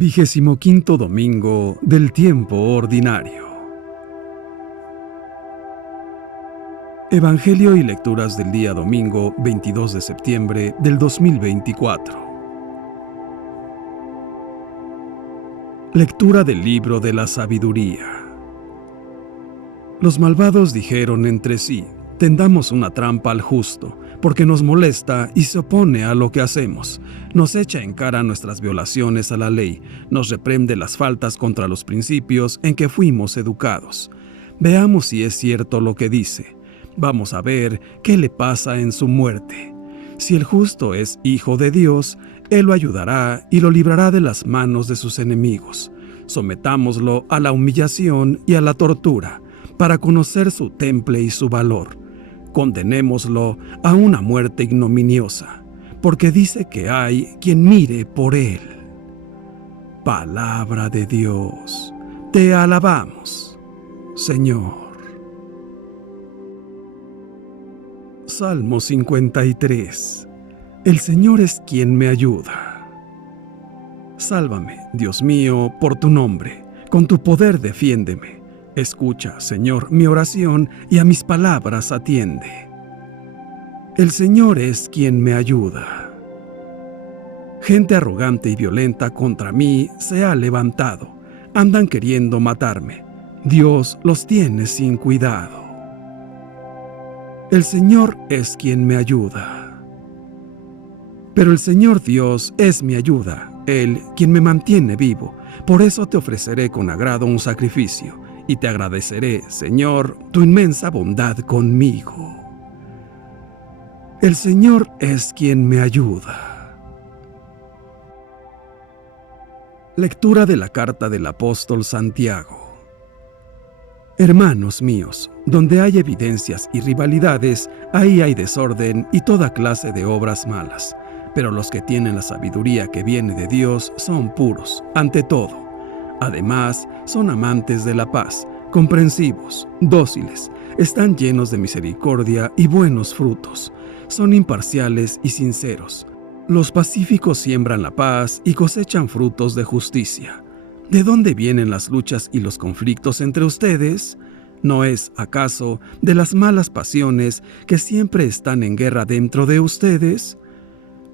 25º domingo del tiempo ordinario. Evangelio y lecturas del día domingo 22 de septiembre del 2024. Lectura del libro de la sabiduría. Los malvados dijeron entre sí: tendamos una trampa al justo, porque nos molesta y se opone a lo que hacemos. Nos echa en cara nuestras violaciones a la ley, nos reprende las faltas contra los principios en que fuimos educados. Veamos si es cierto lo que dice. Vamos a ver qué le pasa en su muerte. Si el justo es hijo de Dios, Él lo ayudará y lo librará de las manos de sus enemigos. Sometámoslo a la humillación y a la tortura, para conocer su temple y su valor. Condenémoslo a una muerte ignominiosa, porque dice que hay quien mire por él. Palabra de Dios, te alabamos, Señor. Salmo 53. El Señor es quien me ayuda. Sálvame, Dios mío, por tu nombre, con tu poder defiéndeme. Escucha, Señor, mi oración y a mis palabras atiende. El Señor es quien me ayuda. Gente arrogante y violenta contra mí se ha levantado. Andan queriendo matarme. Dios los tiene sin cuidado. El Señor es quien me ayuda. Pero el Señor Dios es mi ayuda, Él quien me mantiene vivo. Por eso te ofreceré con agrado un sacrificio. Y te agradeceré, Señor, tu inmensa bondad conmigo. El Señor es quien me ayuda. Lectura de la carta del apóstol Santiago. Hermanos míos, donde hay evidencias y rivalidades, ahí hay desorden y toda clase de obras malas. Pero los que tienen la sabiduría que viene de Dios son puros, ante todo. Además, son amantes de la paz, comprensivos, dóciles, están llenos de misericordia y buenos frutos, son imparciales y sinceros. Los pacíficos siembran la paz y cosechan frutos de justicia. ¿De dónde vienen las luchas y los conflictos entre ustedes? ¿No es, acaso, de las malas pasiones que siempre están en guerra dentro de ustedes?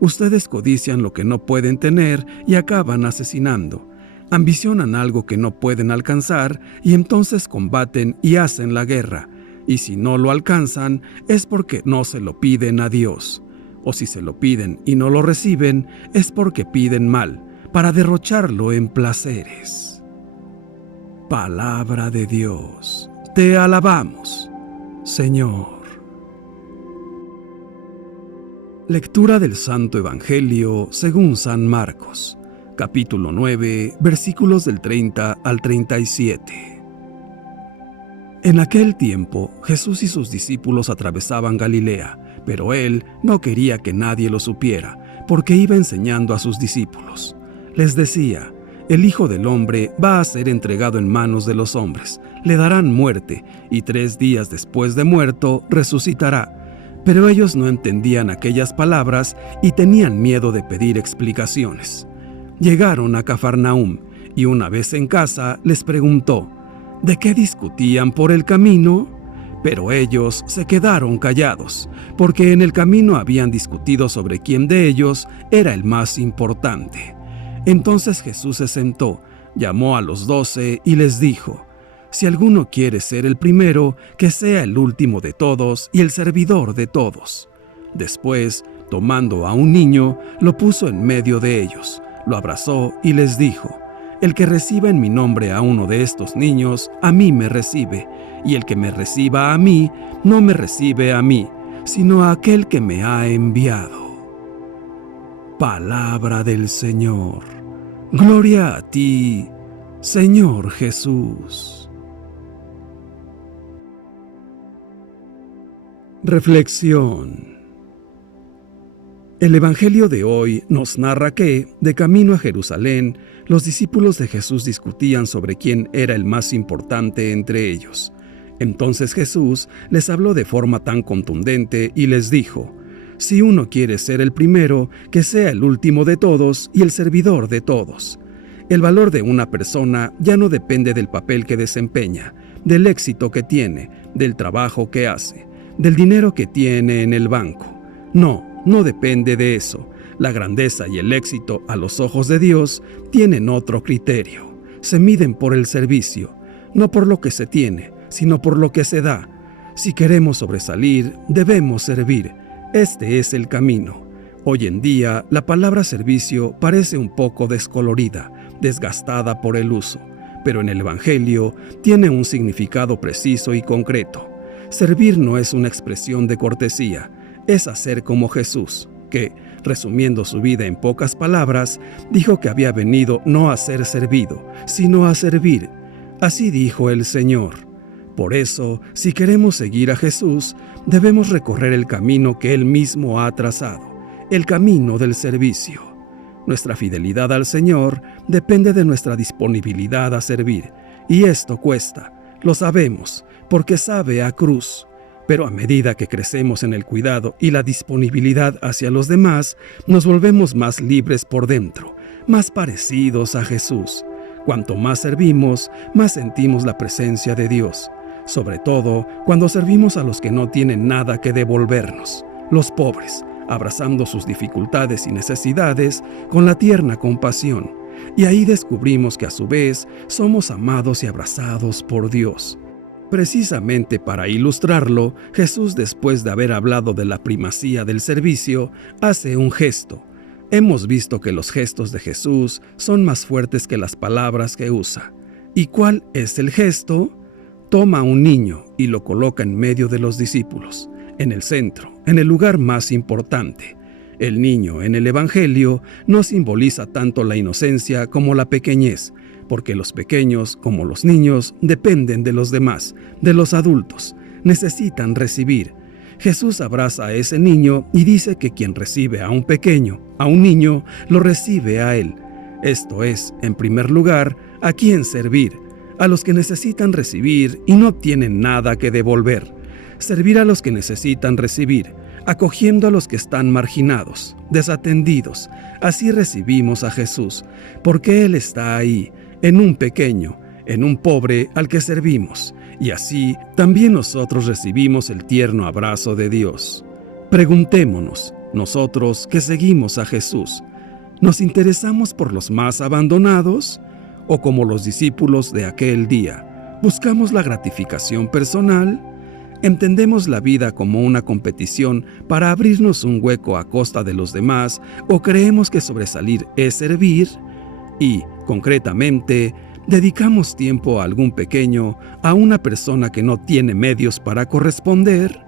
Ustedes codician lo que no pueden tener y acaban asesinando. Ambicionan algo que no pueden alcanzar y entonces combaten y hacen la guerra. Y si no lo alcanzan, es porque no se lo piden a Dios. O si se lo piden y no lo reciben, es porque piden mal, para derrocharlo en placeres. Palabra de Dios, te alabamos, Señor. Lectura del Santo Evangelio según San Marcos. Capítulo 9, versículos del 30 al 37. En aquel tiempo, Jesús y sus discípulos atravesaban Galilea, pero él no quería que nadie lo supiera, porque iba enseñando a sus discípulos. Les decía: el Hijo del Hombre va a ser entregado en manos de los hombres, le darán muerte, y 3 días después de muerto resucitará. Pero ellos no entendían aquellas palabras y tenían miedo de pedir explicaciones. Llegaron a Cafarnaúm, y una vez en casa les preguntó: ¿de qué discutían por el camino? Pero ellos se quedaron callados, porque en el camino habían discutido sobre quién de ellos era el más importante. Entonces Jesús se sentó, llamó a los 12 y les dijo: si alguno quiere ser el primero, que sea el último de todos y el servidor de todos. Después, tomando a un niño, lo puso en medio de ellos. Lo abrazó y les dijo: el que reciba en mi nombre a uno de estos niños, a mí me recibe, y el que me reciba a mí, no me recibe a mí, sino a aquel que me ha enviado. Palabra del Señor. Gloria a ti, Señor Jesús. Reflexión. El Evangelio de hoy nos narra que, de camino a Jerusalén, los discípulos de Jesús discutían sobre quién era el más importante entre ellos. Entonces Jesús les habló de forma tan contundente y les dijo: si uno quiere ser el primero, que sea el último de todos y el servidor de todos. El valor de una persona ya no depende del papel que desempeña, del éxito que tiene, del trabajo que hace, del dinero que tiene en el banco. No depende de eso. La grandeza y el éxito a los ojos de Dios tienen otro criterio. Se miden por el servicio, no por lo que se tiene, sino por lo que se da. Si queremos sobresalir, debemos servir. Este es el camino. Hoy en día, la palabra servicio parece un poco descolorida, desgastada por el uso, pero en el Evangelio tiene un significado preciso y concreto. Servir no es una expresión de cortesía, es hacer como Jesús, que, resumiendo su vida en pocas palabras, dijo que había venido no a ser servido, sino a servir. Así dijo el Señor. Por eso, si queremos seguir a Jesús, debemos recorrer el camino que Él mismo ha trazado, el camino del servicio. Nuestra fidelidad al Señor depende de nuestra disponibilidad a servir, y esto cuesta, lo sabemos, porque sabe a cruz. Pero a medida que crecemos en el cuidado y la disponibilidad hacia los demás, nos volvemos más libres por dentro, más parecidos a Jesús. Cuanto más servimos, más sentimos la presencia de Dios, sobre todo cuando servimos a los que no tienen nada que devolvernos, los pobres, abrazando sus dificultades y necesidades con la tierna compasión. Y ahí descubrimos que a su vez somos amados y abrazados por Dios. Precisamente para ilustrarlo, Jesús, después de haber hablado de la primacía del servicio, hace un gesto. Hemos visto que los gestos de Jesús son más fuertes que las palabras que usa. ¿Y cuál es el gesto? Toma a un niño y lo coloca en medio de los discípulos, en el centro, en el lugar más importante. El niño en el Evangelio no simboliza tanto la inocencia como la pequeñez, porque los pequeños, como los niños, dependen de los demás, de los adultos, necesitan recibir. Jesús abraza a ese niño y dice que quien recibe a un pequeño, a un niño, lo recibe a él. Esto es, en primer lugar, ¿a quién servir? A los que necesitan recibir y no tienen nada que devolver. Servir a los que necesitan recibir, acogiendo a los que están marginados, desatendidos. Así recibimos a Jesús, porque Él está ahí, en un pequeño, en un pobre al que servimos, y así también nosotros recibimos el tierno abrazo de Dios. Preguntémonos, nosotros que seguimos a Jesús, ¿nos interesamos por los más abandonados? ¿O como los discípulos de aquel día, buscamos la gratificación personal? ¿Entendemos la vida como una competición para abrirnos un hueco a costa de los demás o creemos que sobresalir es servir? Y, concretamente, ¿dedicamos tiempo a algún pequeño, a una persona que no tiene medios para corresponder?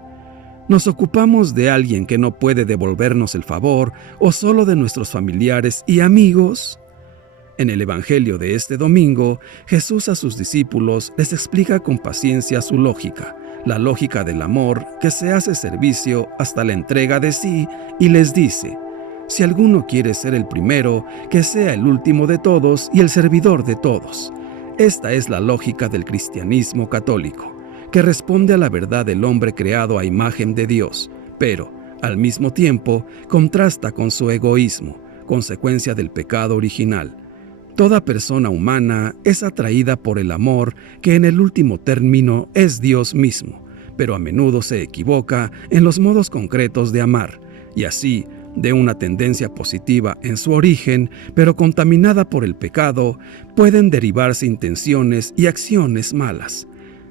¿Nos ocupamos de alguien que no puede devolvernos el favor o solo de nuestros familiares y amigos? En el Evangelio de este domingo, Jesús a sus discípulos les explica con paciencia su lógica, la lógica del amor que se hace servicio hasta la entrega de sí, y les dice: si alguno quiere ser el primero, que sea el último de todos y el servidor de todos. Esta es la lógica del cristianismo católico, que responde a la verdad del hombre creado a imagen de Dios, pero, al mismo tiempo, contrasta con su egoísmo, consecuencia del pecado original. Toda persona humana es atraída por el amor, que en el último término es Dios mismo, pero a menudo se equivoca en los modos concretos de amar, y así, de una tendencia positiva en su origen, pero contaminada por el pecado, pueden derivarse intenciones y acciones malas.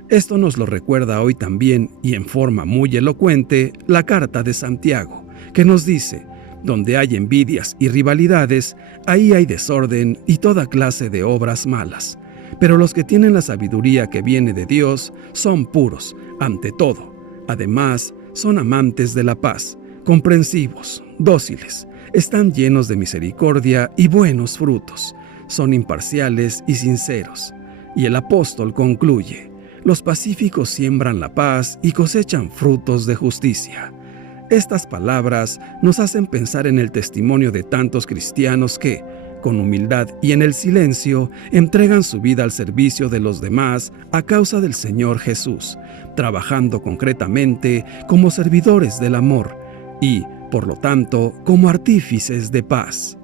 Esto nos lo recuerda hoy también, y en forma muy elocuente, la carta de Santiago, que nos dice: donde hay envidias y rivalidades, ahí hay desorden y toda clase de obras malas. Pero los que tienen la sabiduría que viene de Dios son puros, ante todo. Además, son amantes de la paz, comprensivos, dóciles, están llenos de misericordia y buenos frutos, son imparciales y sinceros. Y el apóstol concluye: los pacíficos siembran la paz y cosechan frutos de justicia. Estas palabras nos hacen pensar en el testimonio de tantos cristianos que, con humildad y en el silencio, entregan su vida al servicio de los demás a causa del Señor Jesús, trabajando concretamente como servidores del amor y, por lo tanto, como artífices de paz.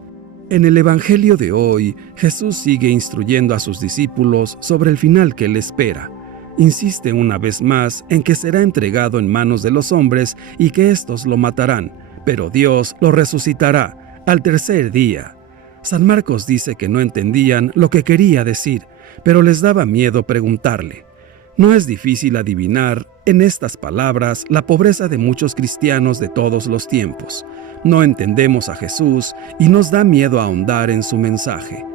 En el Evangelio de hoy, Jesús sigue instruyendo a sus discípulos sobre el final que le espera. Insiste una vez más en que será entregado en manos de los hombres y que éstos lo matarán, pero Dios lo resucitará al tercer día. San Marcos dice que no entendían lo que quería decir, pero les daba miedo preguntarle. No es difícil adivinar en estas palabras la pobreza de muchos cristianos de todos los tiempos. No entendemos a Jesús y nos da miedo ahondar en su mensaje.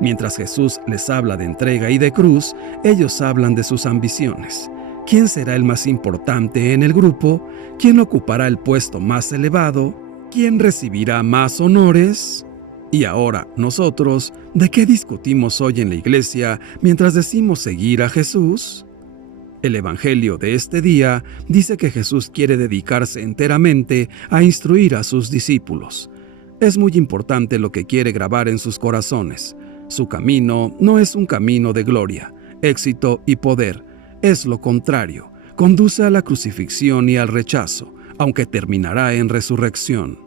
Mientras Jesús les habla de entrega y de cruz, ellos hablan de sus ambiciones. ¿Quién será el más importante en el grupo? ¿Quién ocupará el puesto más elevado? ¿Quién recibirá más honores? Y ahora, nosotros, ¿de qué discutimos hoy en la iglesia mientras decimos seguir a Jesús? El Evangelio de este día dice que Jesús quiere dedicarse enteramente a instruir a sus discípulos. Es muy importante lo que quiere grabar en sus corazones. Su camino no es un camino de gloria, éxito y poder. Es lo contrario, conduce a la crucifixión y al rechazo, aunque terminará en resurrección.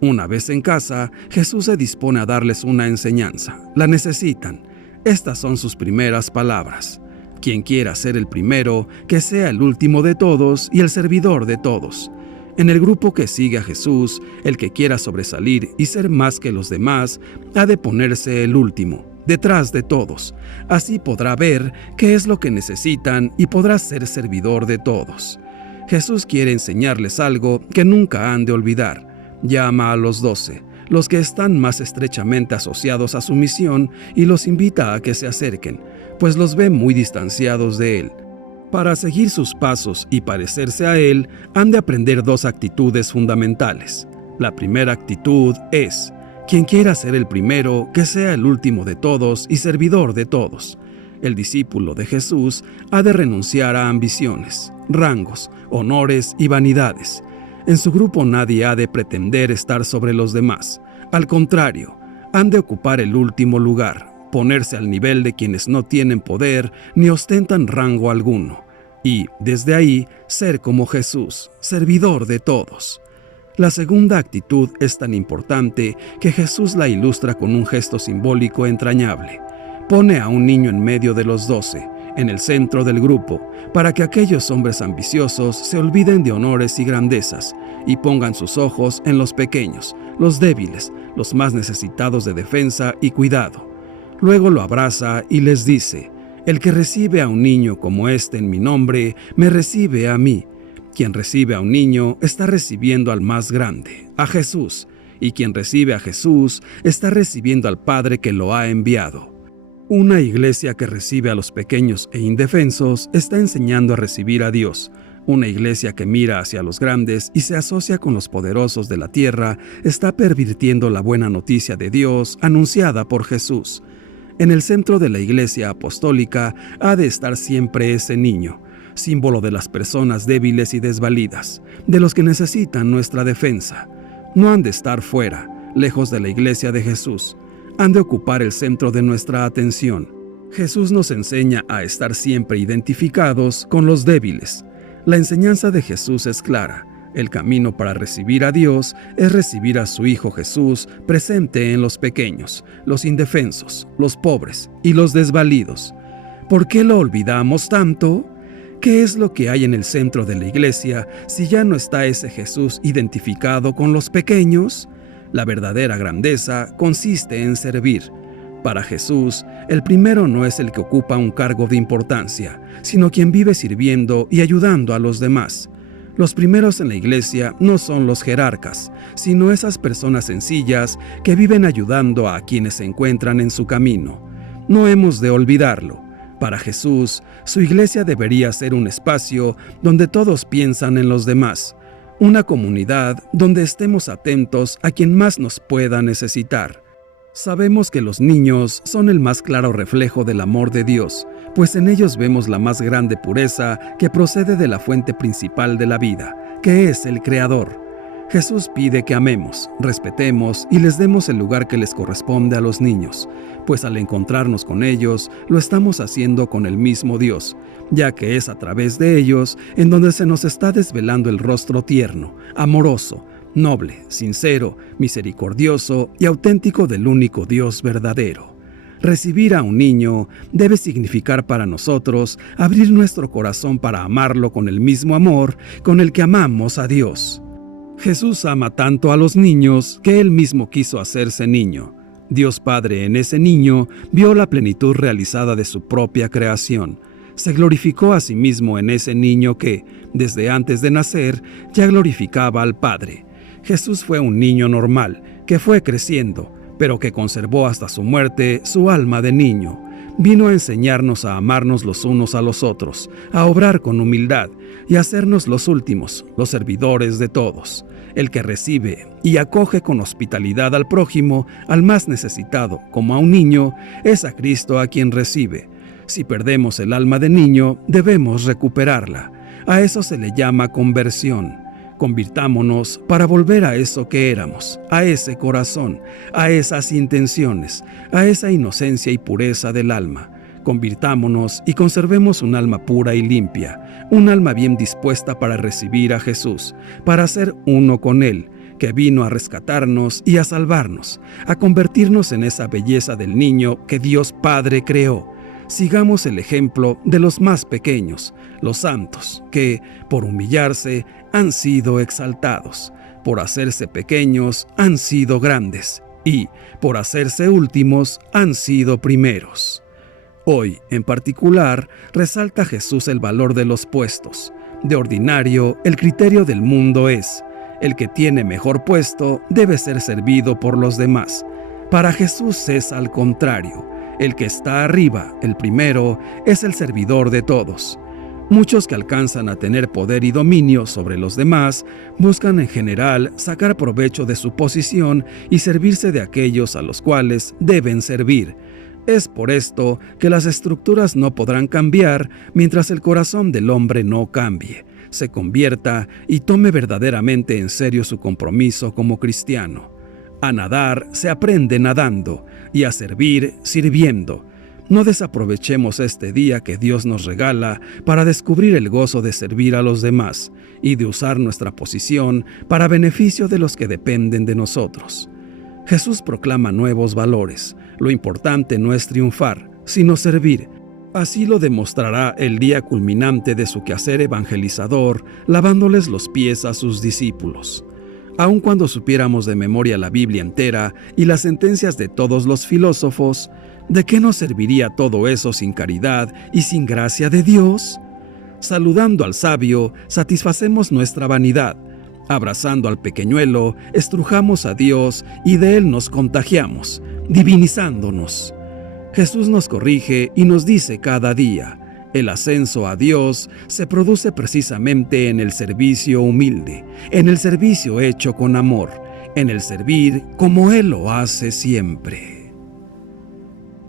Una vez en casa, Jesús se dispone a darles una enseñanza. La necesitan. Estas son sus primeras palabras. Quien quiera ser el primero, que sea el último de todos y el servidor de todos. En el grupo que sigue a Jesús, el que quiera sobresalir y ser más que los demás, ha de ponerse el último, detrás de todos. Así podrá ver qué es lo que necesitan y podrá ser servidor de todos. Jesús quiere enseñarles algo que nunca han de olvidar. Llama a los 12, los que están más estrechamente asociados a su misión, y los invita a que se acerquen, pues los ve muy distanciados de él. Para seguir sus pasos y parecerse a él, han de aprender dos actitudes fundamentales. La primera actitud es: quien quiera ser el primero, que sea el último de todos y servidor de todos. El discípulo de Jesús ha de renunciar a ambiciones, rangos, honores y vanidades. En su grupo nadie ha de pretender estar sobre los demás. Al contrario, han de ocupar el último lugar, ponerse al nivel de quienes no tienen poder ni ostentan rango alguno, y, desde ahí, ser como Jesús, servidor de todos. La segunda actitud es tan importante que Jesús la ilustra con un gesto simbólico entrañable. Pone a un niño en medio de los 12, en el centro del grupo, para que aquellos hombres ambiciosos se olviden de honores y grandezas y pongan sus ojos en los pequeños, los débiles, los más necesitados de defensa y cuidado. Luego lo abraza y les dice: el que recibe a un niño como este en mi nombre, me recibe a mí. Quien recibe a un niño está recibiendo al más grande, a Jesús, y quien recibe a Jesús está recibiendo al Padre que lo ha enviado. Una iglesia que recibe a los pequeños e indefensos está enseñando a recibir a Dios. Una iglesia que mira hacia los grandes y se asocia con los poderosos de la tierra está pervirtiendo la buena noticia de Dios anunciada por Jesús. En el centro de la iglesia apostólica ha de estar siempre ese niño, símbolo de las personas débiles y desvalidas, de los que necesitan nuestra defensa. No han de estar fuera, lejos de la iglesia de Jesús. Han de ocupar el centro de nuestra atención. Jesús nos enseña a estar siempre identificados con los débiles. La enseñanza de Jesús es clara. El camino para recibir a Dios es recibir a su Hijo Jesús presente en los pequeños, los indefensos, los pobres y los desvalidos. ¿Por qué lo olvidamos tanto? ¿Qué es lo que hay en el centro de la iglesia si ya no está ese Jesús identificado con los pequeños? La verdadera grandeza consiste en servir. Para Jesús, el primero no es el que ocupa un cargo de importancia, sino quien vive sirviendo y ayudando a los demás. Los primeros en la iglesia no son los jerarcas, sino esas personas sencillas que viven ayudando a quienes se encuentran en su camino. No hemos de olvidarlo. Para Jesús, su iglesia debería ser un espacio donde todos piensan en los demás, una comunidad donde estemos atentos a quien más nos pueda necesitar. Sabemos que los niños son el más claro reflejo del amor de Dios, pues en ellos vemos la más grande pureza que procede de la fuente principal de la vida, que es el Creador. Jesús pide que amemos, respetemos y les demos el lugar que les corresponde a los niños, pues al encontrarnos con ellos, lo estamos haciendo con el mismo Dios, ya que es a través de ellos en donde se nos está desvelando el rostro tierno, amoroso, noble, sincero, misericordioso y auténtico del único Dios verdadero. Recibir a un niño debe significar para nosotros abrir nuestro corazón para amarlo con el mismo amor con el que amamos a Dios. Jesús ama tanto a los niños que Él mismo quiso hacerse niño. Dios Padre en ese niño vio la plenitud realizada de su propia creación. Se glorificó a sí mismo en ese niño que, desde antes de nacer, ya glorificaba al Padre. Jesús fue un niño normal, que fue creciendo, pero que conservó hasta su muerte su alma de niño. Vino a enseñarnos a amarnos los unos a los otros, a obrar con humildad y a hacernos los últimos, los servidores de todos. El que recibe y acoge con hospitalidad al prójimo, al más necesitado, como a un niño, es a Cristo a quien recibe. Si perdemos el alma de niño, debemos recuperarla. A eso se le llama conversión. Convirtámonos para volver a eso que éramos, a ese corazón, a esas intenciones, a esa inocencia y pureza del alma. Convirtámonos y conservemos un alma pura y limpia, un alma bien dispuesta para recibir a Jesús, para ser uno con Él, que vino a rescatarnos y a salvarnos, a convertirnos en esa belleza del niño que Dios Padre creó. Sigamos el ejemplo de los más pequeños, los santos, que, por humillarse, han sido exaltados, por hacerse pequeños, han sido grandes, y, por hacerse últimos, han sido primeros. Hoy, en particular, resalta Jesús el valor de los puestos. De ordinario, el criterio del mundo es: el que tiene mejor puesto debe ser servido por los demás. Para Jesús es al contrario. El que está arriba, el primero, es el servidor de todos. Muchos que alcanzan a tener poder y dominio sobre los demás buscan en general sacar provecho de su posición y servirse de aquellos a los cuales deben servir. Es por esto que las estructuras no podrán cambiar mientras el corazón del hombre no cambie, se convierta y tome verdaderamente en serio su compromiso como cristiano. A nadar se aprende nadando y a servir sirviendo. No desaprovechemos este día que Dios nos regala para descubrir el gozo de servir a los demás y de usar nuestra posición para beneficio de los que dependen de nosotros. Jesús proclama nuevos valores. Lo importante no es triunfar, sino servir. Así lo demostrará el día culminante de su quehacer evangelizador, lavándoles los pies a sus discípulos. Aun cuando supiéramos de memoria la Biblia entera y las sentencias de todos los filósofos, ¿de qué nos serviría todo eso sin caridad y sin gracia de Dios? Saludando al sabio, satisfacemos nuestra vanidad. Abrazando al pequeñuelo, estrujamos a Dios y de Él nos contagiamos, divinizándonos. Jesús nos corrige y nos dice cada día: el ascenso a Dios se produce precisamente en el servicio humilde, en el servicio hecho con amor, en el servir como Él lo hace siempre.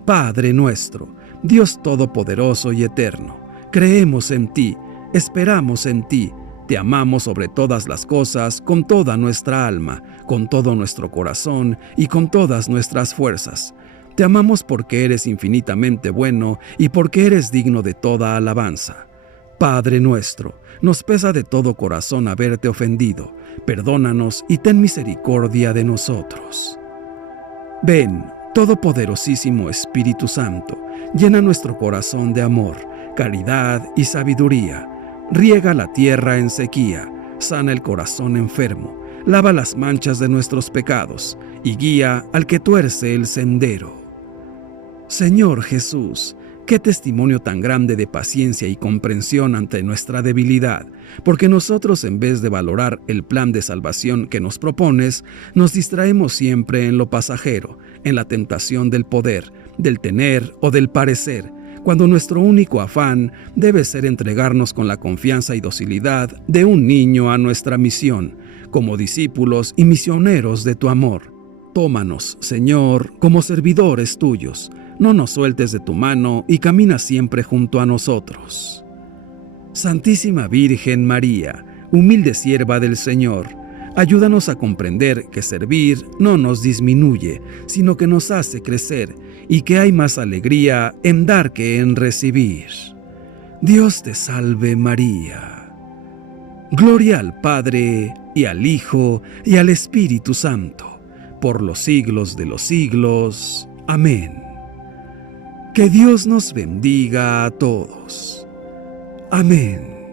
Padre nuestro, Dios todopoderoso y eterno, creemos en ti, esperamos en ti, te amamos sobre todas las cosas con toda nuestra alma, con todo nuestro corazón y con todas nuestras fuerzas. Te amamos porque eres infinitamente bueno y porque eres digno de toda alabanza. Padre nuestro, nos pesa de todo corazón haberte ofendido. Perdónanos y ten misericordia de nosotros. Ven, todopoderosísimo Espíritu Santo, llena nuestro corazón de amor, caridad y sabiduría. Riega la tierra en sequía, sana el corazón enfermo, lava las manchas de nuestros pecados y guía al que tuerce el sendero. Señor Jesús, qué testimonio tan grande de paciencia y comprensión ante nuestra debilidad, porque nosotros, en vez de valorar el plan de salvación que nos propones, nos distraemos siempre en lo pasajero, en la tentación del poder, del tener o del parecer, cuando nuestro único afán debe ser entregarnos con la confianza y docilidad de un niño a nuestra misión, como discípulos y misioneros de tu amor. Tómanos, Señor, como servidores tuyos. No nos sueltes de tu mano y camina siempre junto a nosotros. Santísima Virgen María, humilde sierva del Señor, ayúdanos a comprender que servir no nos disminuye, sino que nos hace crecer y que hay más alegría en dar que en recibir. Dios te salve María, Gloria al Padre, y al Hijo, y al Espíritu Santo, por los siglos de los siglos. Amén. Que Dios nos bendiga a todos. Amén.